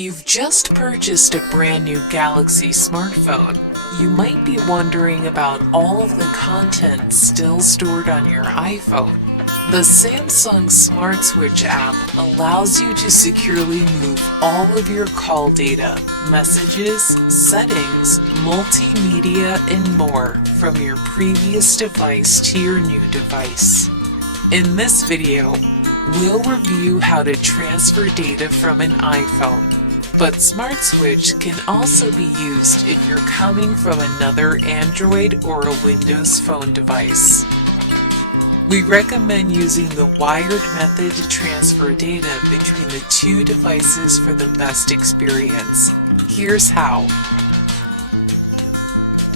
you've just purchased a brand new Galaxy smartphone, you might be wondering about all of the content still stored on your iPhone. The Samsung Smart Switch app allows you to securely move all of your call data, messages, settings, multimedia, and more from your previous device to your new device. In this video, we'll review how to transfer data from an iPhone, but Smart Switch can also be used if you're coming from another Android or a Windows Phone device. We recommend using the wired method to transfer data between the two devices for the best experience. Here's how.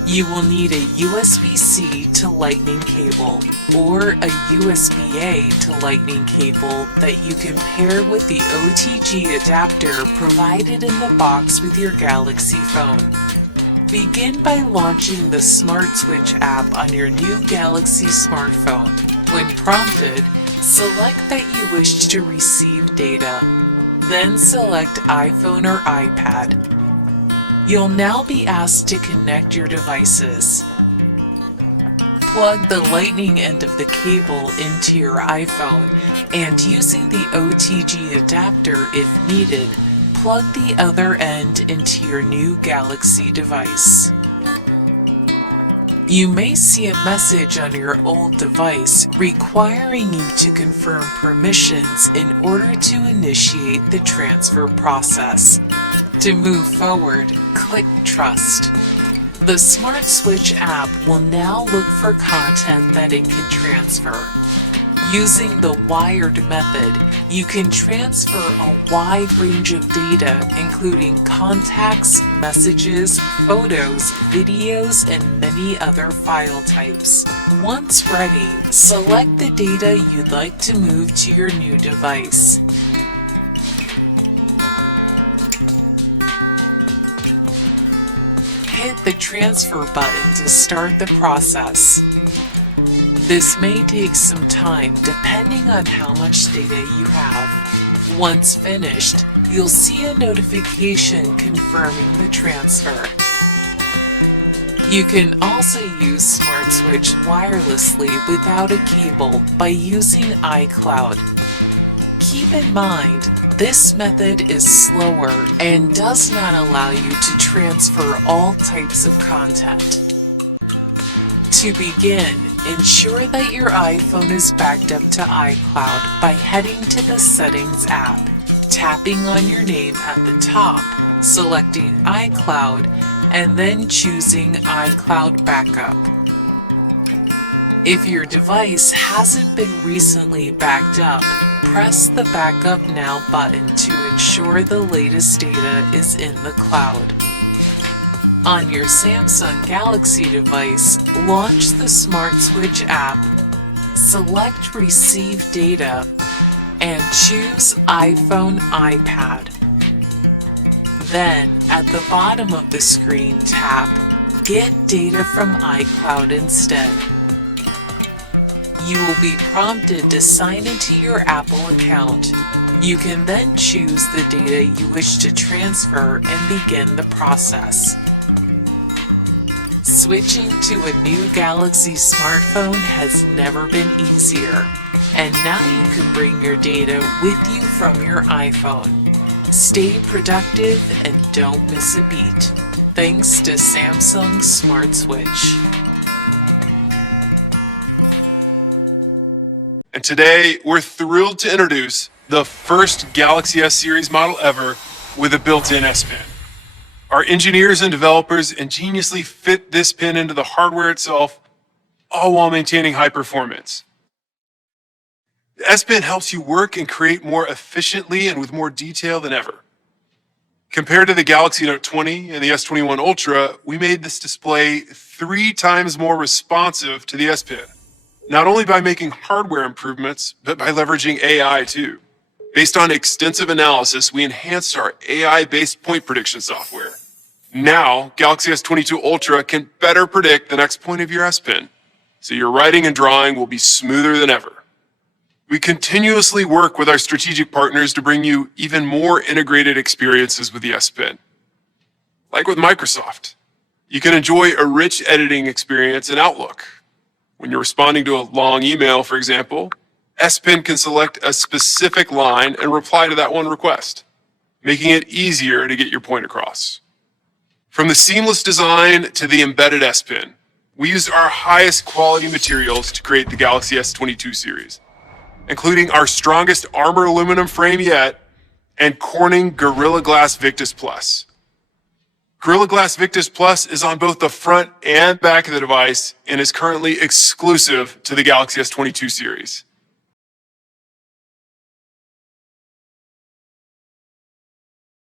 You will need a USB-C to Lightning cable or a USB-A to Lightning cable that you can pair with the OTG adapter provided in the box with your Galaxy phone. Begin by launching the Smart Switch app on your new Galaxy smartphone. When prompted, select that you wish to receive data. Then select iPhone or iPad. You'll now be asked to connect your devices. Plug the Lightning end of the cable into your iPhone, and using the OTG adapter if needed, plug the other end into your new Galaxy device. You may see a message on your old device requiring you to confirm permissions in order to initiate the transfer process. To move forward, click Trust. The Smart Switch app will now look for content that it can transfer. Using the wired method, you can transfer a wide range of data, including contacts, messages, photos, videos, and many other file types. Once ready, select the data you'd like to move to your new device. Hit the transfer button to start the process. This may take some time depending on how much data you have. Once finished, you'll see a notification confirming the transfer. You can also use Smart Switch wirelessly without a cable by using iCloud. Keep in mind, this method is slower and does not allow you to transfer all types of content. To begin, ensure that your iPhone is backed up to iCloud by heading to the Settings app, tapping on your name at the top, selecting iCloud, and then choosing iCloud Backup. If your device hasn't been recently backed up, press the Backup Now button to ensure the latest data is in the cloud. On your Samsung Galaxy device, launch the Smart Switch app, select Receive Data, and choose iPhone iPad. Then, at the bottom of the screen, tap Get Data from iCloud instead. You will be prompted to sign into your Apple account. You can then choose the data you wish to transfer and begin the process. Switching to a new Galaxy smartphone has never been easier, and now you can bring your data with you from your iPhone. Stay productive and don't miss a beat. Thanks to Samsung Smart Switch. And today, we're thrilled to introduce the first Galaxy S series model ever with a built-in S Pen. Our engineers and developers ingeniously fit this pen into the hardware itself, all while maintaining high performance. The S Pen helps you work and create more efficiently and with more detail than ever. Compared to the Galaxy Note 20 and the S22 Ultra, we made this display 3 times more responsive to the S Pen, not only by making hardware improvements, but by leveraging AI too. Based on extensive analysis, we enhanced our AI-based point prediction software. Now, Galaxy S22 Ultra can better predict the next point of your S Pen, so your writing and drawing will be smoother than ever. We continuously work with our strategic partners to bring you even more integrated experiences with the S Pen. Like with Microsoft, you can enjoy a rich editing experience in Outlook. When you're responding to a long email, for example, S Pen can select a specific line and reply to that one request, making it easier to get your point across. From the seamless design to the embedded S Pen, we used our highest quality materials to create the Galaxy S22 series, including our strongest armor aluminum frame yet and Corning Gorilla Glass Victus Plus. Gorilla Glass Victus Plus is on both the front and back of the device and is currently exclusive to the Galaxy S22 series.